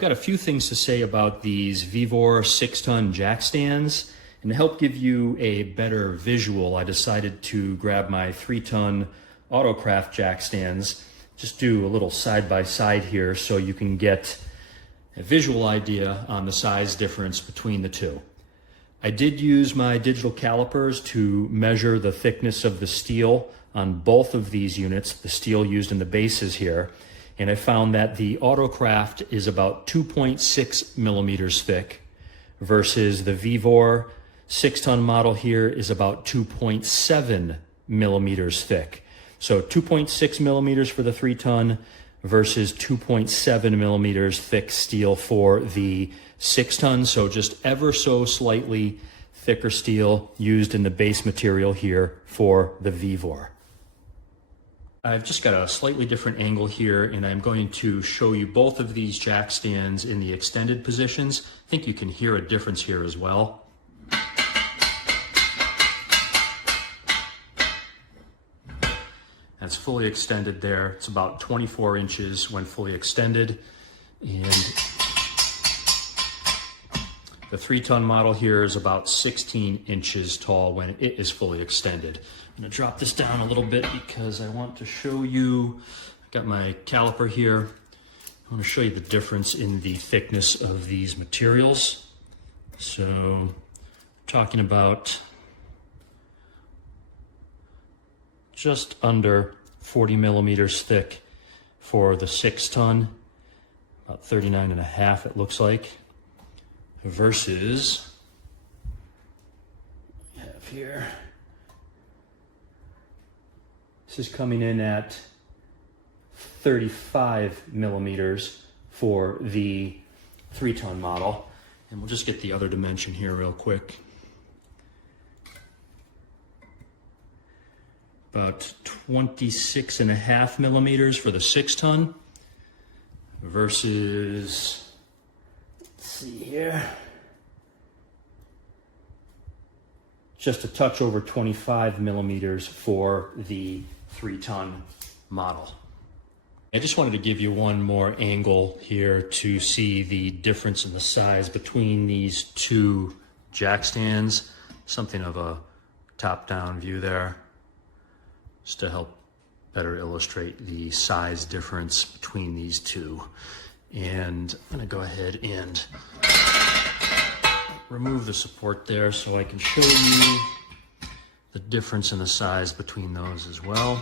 I've got a few things to say about these VEVOR 6-ton jack stands, and to help give you a better visual, I decided to grab my 3-ton Autocraft jack stands, just do a little side by side here so you can get a visual idea on the size difference between the two. I did use my digital calipers to measure the thickness of the steel on both of these units, the steel used in the bases here, and I found that the Autocraft is about 2.6 millimeters thick versus the VEVOR 6-ton model here is about 2.7 millimeters thick. So 2.6 millimeters for the 3-ton versus 2.7 millimeters thick steel for the 6-ton. So just ever so slightly thicker steel used in the base material here for the VEVOR. I've just got a slightly different angle here, and I'm going to show you both of these jack stands in the extended positions. I think you can hear a difference here as well. That's fully extended there. It's about 24 inches when fully extended. And the 3-ton model here is about 16 inches tall when it is fully extended. I'm gonna drop this down a little bit because I want to show you, I've got my caliper here. I want to show you the difference in the thickness of these materials. So, talking about just under 40 millimeters thick for the 6-ton, about 39.5 it looks like, versus, we have here, this is coming in at 35 millimeters for the 3-ton model. And we'll just get the other dimension here real quick. About 26.5 millimeters for the 6-ton versus, let's see here, just a touch over 25 millimeters for the 3-ton model. I just wanted to give you one more angle here to see the difference in the size between these two jack stands. Something of a top-down view there, just to help better illustrate the size difference between these two. And I'm gonna go ahead and remove the support there so I can show you the difference in the size between those as well.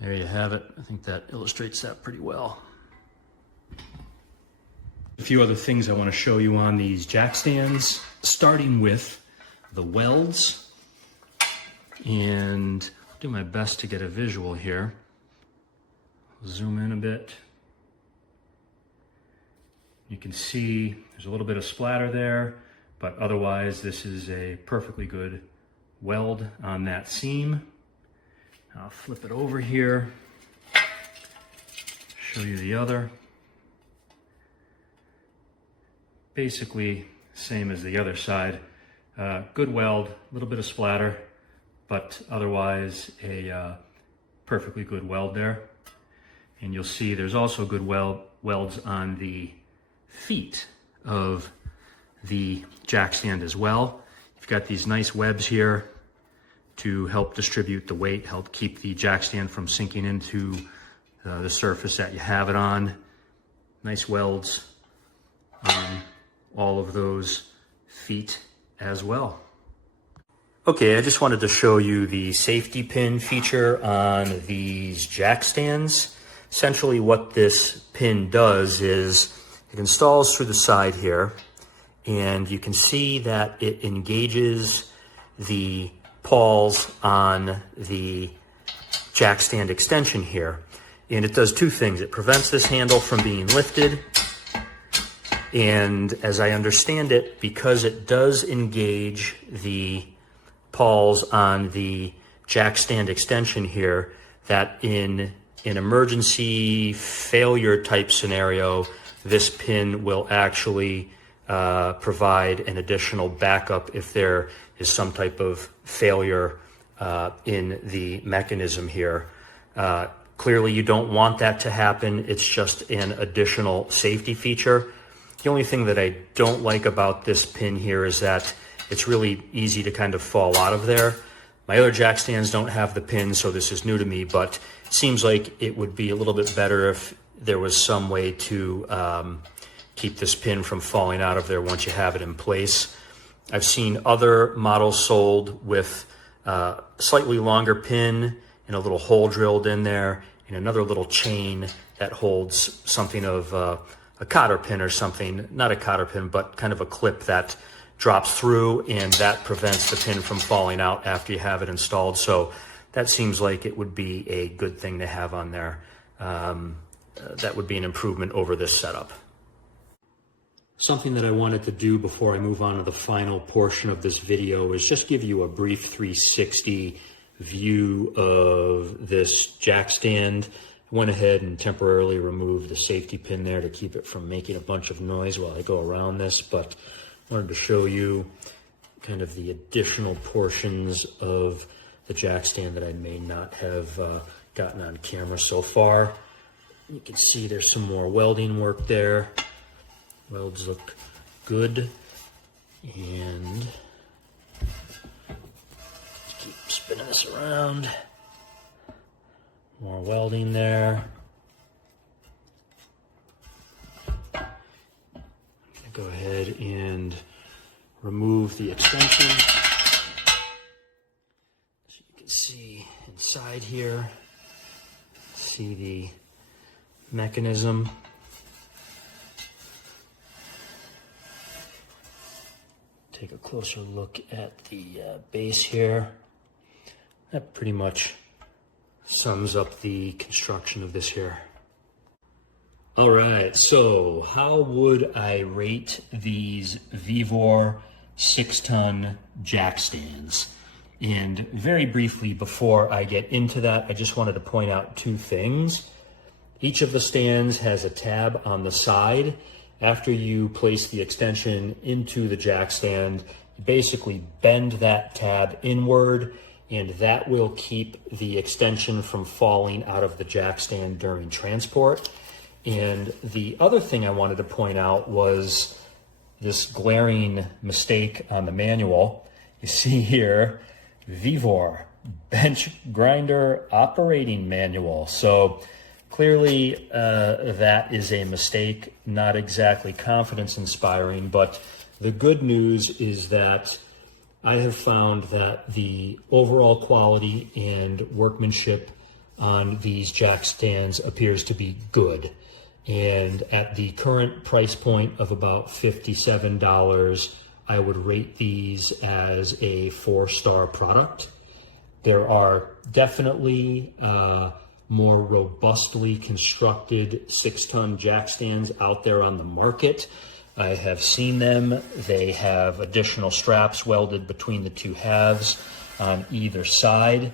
There you have it. I think that illustrates that pretty well. A few other things I want to show you on these jack stands, starting with the welds. And I'll do my best to get a visual here. Zoom in a bit. You can see there's a little bit of splatter there, but otherwise this is a perfectly good weld on that seam. I'll flip it over here, show you the other. Basically same as the other side. Good weld, a little bit of splatter, but otherwise a perfectly good weld there. And you'll see there's also good welds on the feet of the jack stand as well. You've got these nice webs here to help distribute the weight, help keep the jack stand from sinking into the surface that you have it on. Nice welds on all of those feet as well. Okay, I just wanted to show you the safety pin feature on these jack stands. Essentially what this pin does is it installs through the side here, and you can see that it engages the pawls on the jack stand extension here. And it does two things. It prevents this handle from being lifted, and as I understand it, because it does engage the pawls on the jack stand extension here, that in an emergency failure type scenario, this pin will actually provide an additional backup if there is some type of failure in the mechanism here. Clearly you don't want that to happen. It's just an additional safety feature. The only thing that I don't like about this pin here is that it's really easy to kind of fall out of there. My other jack stands don't have the pin, so this is new to me, but it seems like it would be a little bit better if there was some way to keep this pin from falling out of there once you have it in place. I've seen other models sold with a slightly longer pin and a little hole drilled in there and another little chain that holds something of a cotter pin or something, not a cotter pin, but kind of a clip that drops through, and that prevents the pin from falling out after you have it installed. So that seems like it would be a good thing to have on there. That would be an improvement over this setup. Something that I wanted to do before I move on to the final portion of this video is just give you a brief 360 view of this jack stand. I went ahead and temporarily removed the safety pin there to keep it from making a bunch of noise while I go around this, but I wanted to show you kind of the additional portions of the jack stand that I may not have gotten on camera so far. You can see there's some more welding work there. Welds look good, and let's keep spinning this around. More welding there. I'm gonna go ahead and remove the extension. So you can see inside here, see the mechanism. Take a closer look at the base here. That pretty much sums up the construction of this here. All right, so how would I rate these VEVOR 6-ton jack stands? And very briefly, before I get into that, I just wanted to point out two things. Each of the stands has a tab on the side. After you place the extension into the jack stand, you basically bend that tab inward, and that will keep the extension from falling out of the jack stand during transport. And the other thing I wanted to point out was this glaring mistake on the manual. You see here, VEVOR, Bench Grinder Operating Manual. So clearly, that is a mistake, not exactly confidence inspiring, but the good news is that I have found that the overall quality and workmanship on these jack stands appears to be good. And at the current price point of about $57, I would rate these as a 4-star product. There are definitely more robustly constructed 6-ton jack stands out there on the market. I have seen them. They have additional straps welded between the two halves on either side.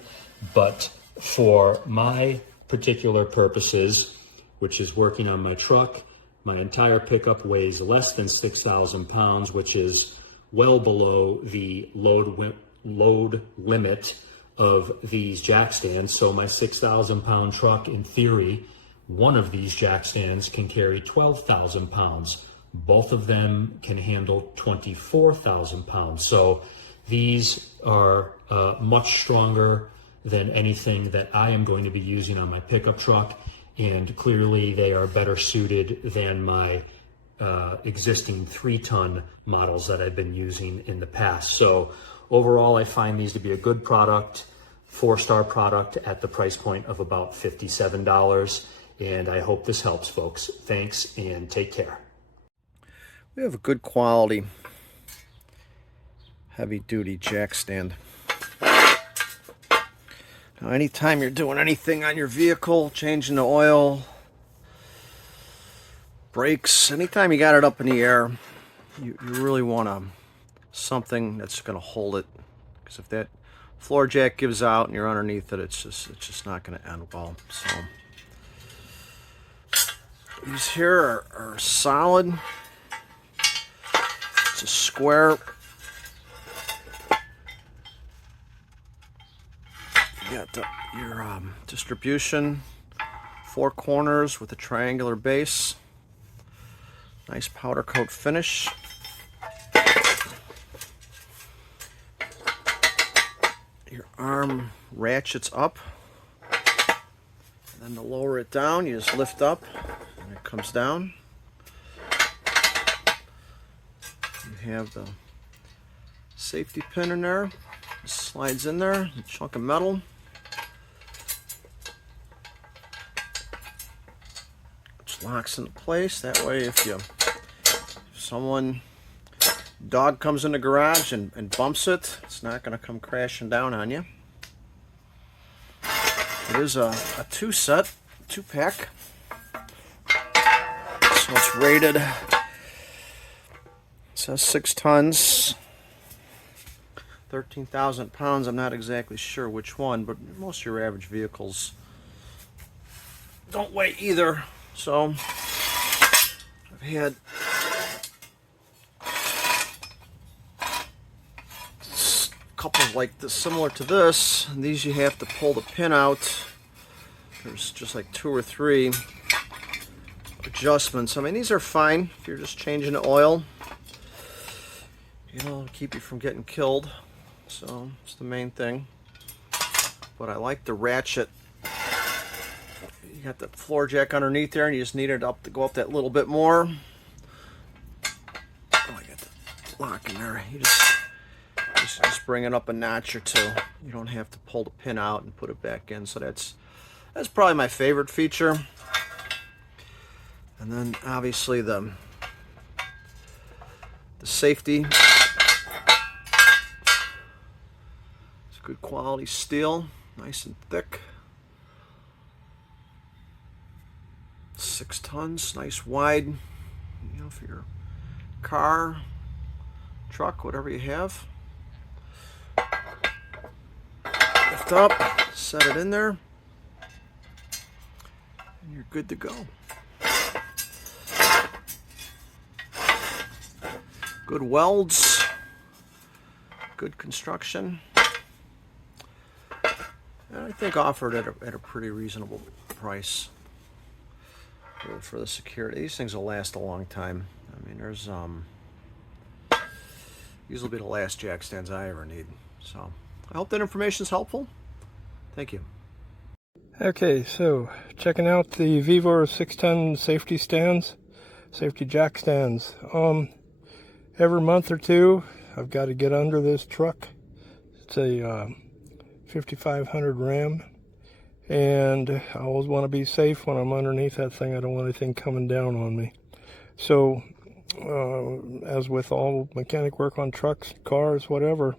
But for my particular purposes, which is working on my truck, my entire pickup weighs less than 6,000 pounds, which is well below the load limit of these jack stands. So my 6,000 pound truck, in theory, one of these jack stands can carry 12,000 pounds. Both of them can handle 24,000 pounds. So these are much stronger than anything that I am going to be using on my pickup truck. And clearly they are better suited than my existing 3-ton models that I've been using in the past. So overall, I find these to be a good product, 4-star product at the price point of about $57. And I hope this helps, folks. Thanks, and take care. We have a good quality, heavy-duty jack stand. Now, anytime you're doing anything on your vehicle, changing the oil, brakes, anytime you got it up in the air, you really want something that's going to hold it. Because if that floor jack gives out and you're underneath it, it's just not going to end well. So these here are solid. It's a square. You got your distribution 4 corners with a triangular base. Nice powder coat finish. Your arm ratchets up. And then to lower it down, you just lift up and it comes down. You have the safety pin in there. It slides in there, a chunk of metal. Which locks into place. That way if dog comes in the garage and bumps it, it's not going to come crashing down on you. It is a 2-pack. So it's rated, it says 6 tons, 13,000 pounds. I'm not exactly sure which one, but most of your average vehicles don't weigh either. So I've had a couple like this, similar to this, and these you have to pull the pin out. There's just like 2 or 3 adjustments. I mean, these are fine if you're just changing the oil. You know, keep you from getting killed. So it's the main thing. But I like the ratchet. You got the floor jack underneath there, and you just need it up to go up that little bit more. Oh, I got the lock in there. You just bring it up a notch or 2. You don't have to pull the pin out and put it back in. So that's probably my favorite feature. And then obviously the safety. It's good quality steel, nice and thick. 6 tons, nice wide, you know, for your car, truck, whatever you have. Lift up, set it in there, and you're good to go. Good welds, good construction, and I think offered at a pretty reasonable price for the security. These things will last a long time. I mean, there's these will be the last jack stands I ever need. So I hope that information is helpful. Thank you. Okay, so checking out the VEVOR 6-ton safety jack stands. Every month or 2, I've got to get under this truck. It's a 5500 Ram, and I always want to be safe when I'm underneath that thing. I don't want anything coming down on me. So, as with all mechanic work on trucks, cars, whatever,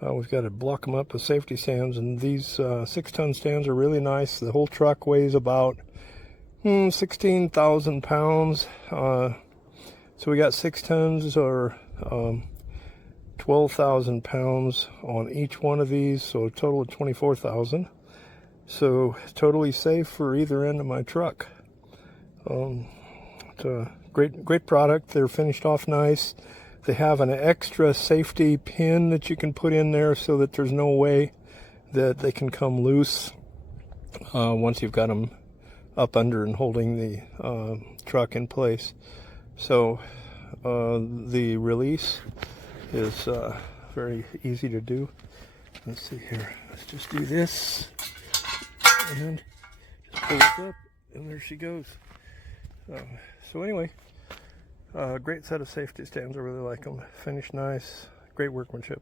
we've got to block them up with safety stands, and these 6-ton stands are really nice. The whole truck weighs about 16,000 pounds. So we got 6 tons or 12,000 pounds on each one of these, so a total of 24,000. So totally safe for either end of my truck. It's a great product. They're finished off nice. They have an extra safety pin that you can put in there so that there's no way that they can come loose once you've got them up under and holding the truck in place. So the release is very easy to do. Let's see here. Let's just do this and just pull it up, and there she goes. So anyway, great set of safety stands. I really like them. Finished nice. Great workmanship.